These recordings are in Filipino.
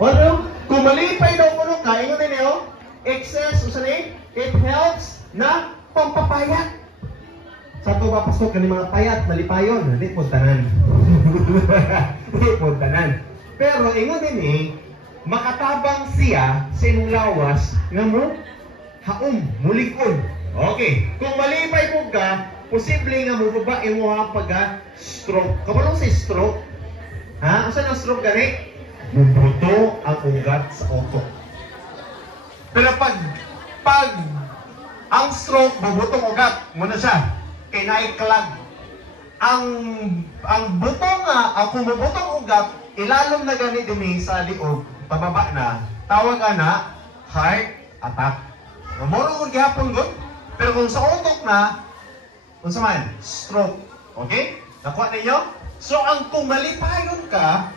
Ano? Kung malipay daw ko nung kain mo ninyo, excess, usan eh, it helps na pampapayat. Sa ito ba, pasok, ka mga payat, nalipayon, hindi po tanan. Hindi po tanan. Pero, ingon din eh, makatabang siya sa inyong lawas nga mo, haum, mulikon. Okay, kung malipay po ka, posible nga mo ba mo ang pagka-stroke. Kamalong sa stroke? Ha? Asa ng stroke gani? Bubuto ang ugat sa utok. Pero pag ang stroke, bubutong ugat, muna siya, kay naiklag. Ang buto nga, kung bubutong ugat, ilalom na gani din sa liog, pababa na, tawag na, heart attack. Moro kung gihapon gud, pero kung sa utok na, kung sa man, stroke. Okay? Nakuha ninyo? So, kung malipayon ka,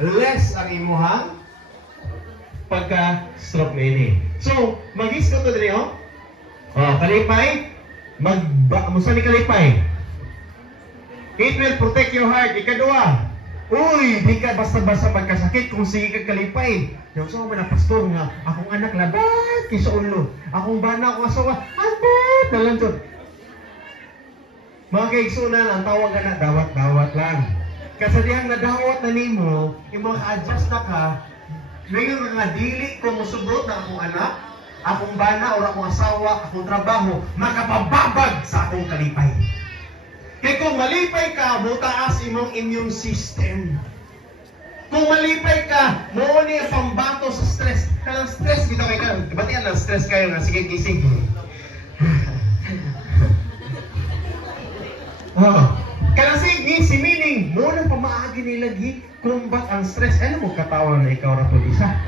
less ang imuhang pagka-stroke na ini. So, mag-is ko to din yun. Kalipay, musta ni kalipay? It will protect your heart. Ikadua, uy, di ka basta-basta magkasakit kung sige ka kalipay. Yung sa mga pastor nga, akong anak labat, kisa ulo. Akong bana, akong asawa, abat, nalantot. Mga kaigsunan, ang tawag na dawat-dawat lang. Kasadihang nadawat na nimo, yung mga adjust na ka, ngayon nga dili ko musugot na akong anak, akong bana, o akong asawa, akong trabaho, makapababag sa akong kalipay. Kaya kung malipay ka, mutaas imong immune system. Kung malipay ka, mauni ang pambato sa stress. Kanang stress, bitaw kayo ka. Ba't yan ang stress kayo nga? Sige, gising. Kanang si meaning, muna pamaagi nila gi, kung ba't ang stress, ano mo katawan na ikaw ratulisa?